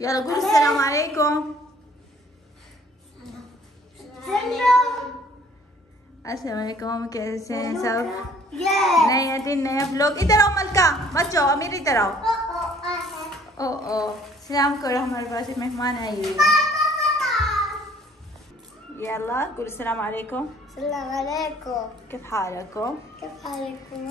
यार गुड अस्सलाम वालेकुम। अस्सलाम वालेकुम, कैसे हैं सब? नया दिन नया ब्लॉग। इधर आओ मलका, मत जाओ, अमीर इधर आओ। ओ सलाम करो, हमारे पास मेहमान आई हुई है। यल्ला गुड अस्सलाम वालेकुम। सलाम अलैकुम। किफ हालकुम? किफ हालकुम?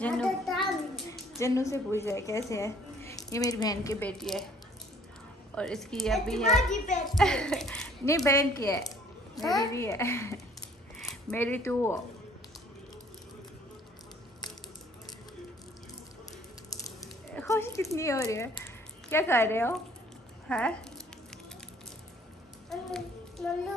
जन्नू जन्नू से पूछ रहा है कैसे है। ये मेरी बहन की बेटी है और इसकी अभी है नहीं बहन की है, मेरी भी है। मेरी तो खुश कितनी हो रही है, क्या कर रहे हो? है नन्नू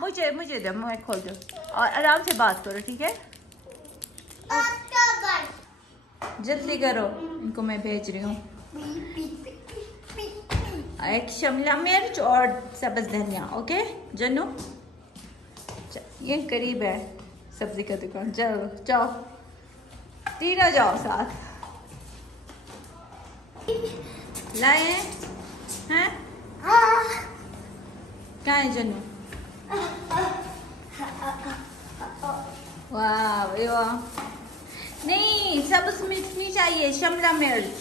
मुझे दो, मैं खोल दो और आराम से बात करो, ठीक है? जल्दी करो, इनको मैं भेज रही हूँ। एक शिमला मिर्च और सब्ज धनिया। ओके जन्नू, ये करीब है सब्जी का दुकान। चलो जाओ, तीनों जाओ साथ। लाए हैं? कहाँ है जन्नू? वाह वाह, नहीं सब्ज मिर्च नहीं चाहिए, शिमला मिर्च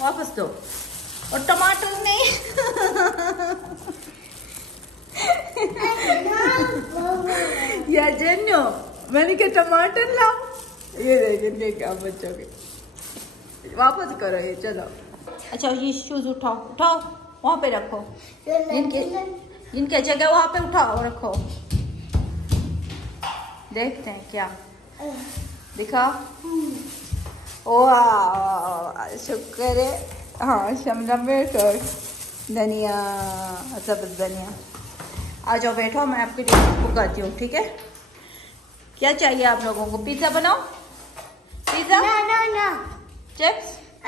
वापस दो। और टमाटर नहीं। या जन्नू, मैंने क्या टमाटर लाओ? ये देखिए क्या बच्चों के, वापस करो ये। चलो अच्छा, ये शूज उठाओ उठाओ, वहाँ पे रखो, इनके जगह वहाँ पे उठाओ रखो। देखते हैं क्या दिखाओ। वाह शुक्र है। हाँ शिमला मिर्च और धनिया, सब्ज धनिया। आ जाओ बैठो, मैं आपके लिए पकाती हूँ, ठीक है? क्या चाहिए आप लोगों को? पिज्जा बनाओ? पिज्जा ना चिप्स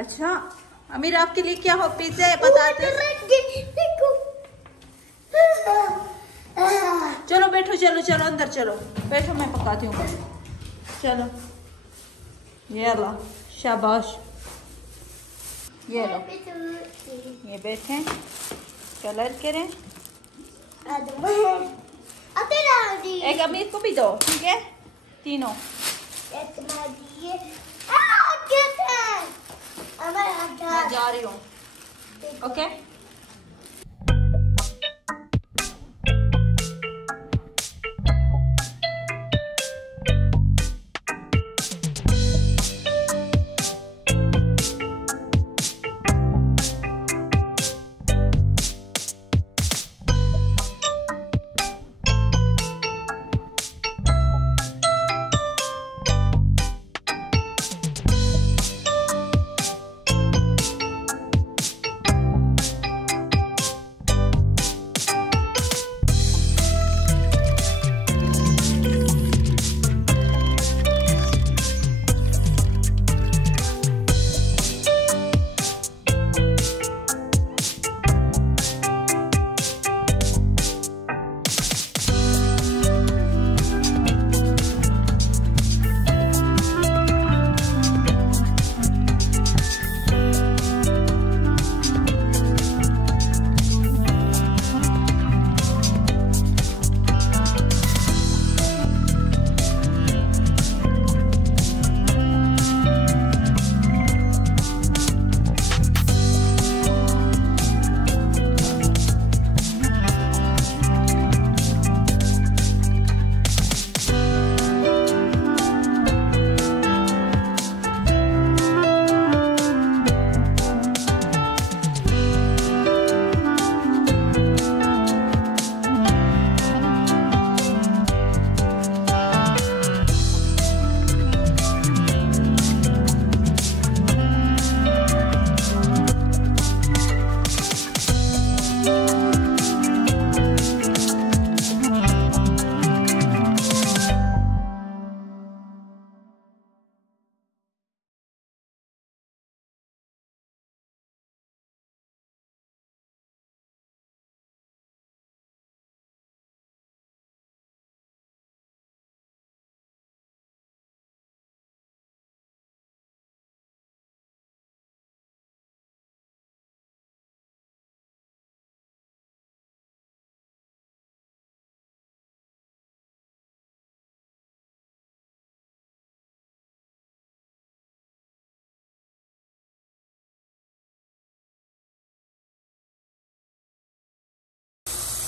अच्छा अमीर, आपके लिए क्या हो पिज्जा है बताते? चलो बैठो, चलो चलो अंदर चलो बैठो, मैं पकाती हूँ। चलो ये लो, शाबाश, ये लो, ये बैठे कलर करें। एक अमीर को भी दो, ठीक है? तीनों मैं जा रही हूँ। ओके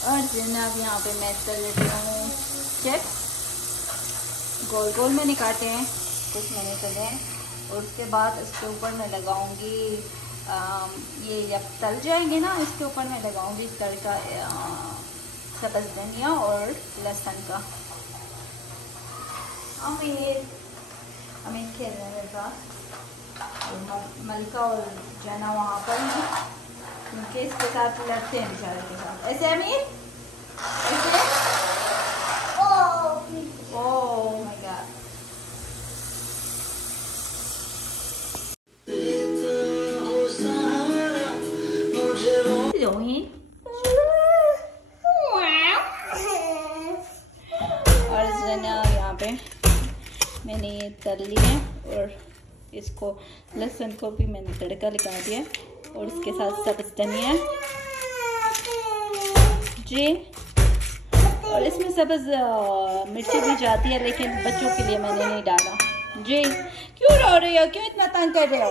और जनाब यहाँ पे मैं तल रही हूँ चिप्स। गोल गोल मैंने काटे हैं, कुछ मैंने तले हैं। और उसके बाद इसके ऊपर मैं लगाऊंगी ये जब तल जाएंगे ना, इसके ऊपर मैं लगाऊंगी तड़का सब्ज़ धनिया और लहसुन का। हमें खेल रहे हैं साथ, और मलका और जना वहाँ पर हैं क्योंकि इसके साथ लड़ते हैं बेचारे के साथ। ऐसे अमीर ऐसे ओह माय गॉड। और जना यहाँ पे मैंने ये तल लिया और इसको लहसुन को भी मैंने तड़का लगा दिया और इसके साथ सब्ज़ धनिया जी। और इसमें सब्ज़ मिर्ची भी जाती है, लेकिन बच्चों के लिए मैंने नहीं डाला जी। क्यों रो रही हो, क्यों इतना तंग कर रहे हो?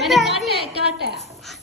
मैंने काटा है.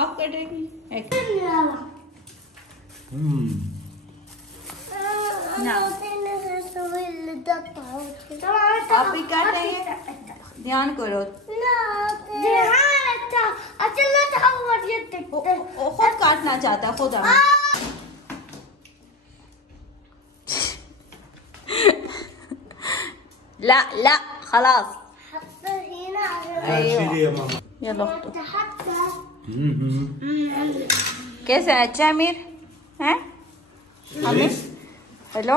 आप कटेंगी एक. आप भी काटेंगे, ध्यान करो। खुद काटना चाहता है खुद। ला ला खलास। यलो कैसे है? अच्छा अमीर है? अमीर हेलो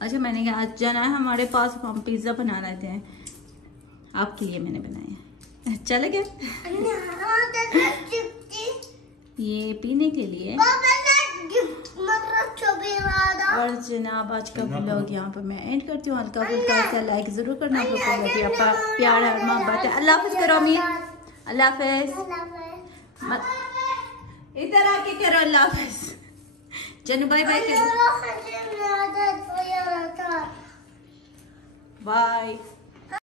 अच्छा मैंने कहा आज जाना है हमारे पास, हम पिज्जा बना रहे थे, आपके लिए मैंने बनाया। चले गए ये पीने के लिए। और जनाब आज का व्लॉग यहाँ पर मैं एंड करती हूँ। हल्का फुल्का सा लाइक जरूर करना, प्यार और मोहब्बत है। अल्लाह हाफिज करो अमीर। अल्लाह हाफिज। इधर आके करो अल्लाह हाफिज। जनू बाय बाय करो। बाय।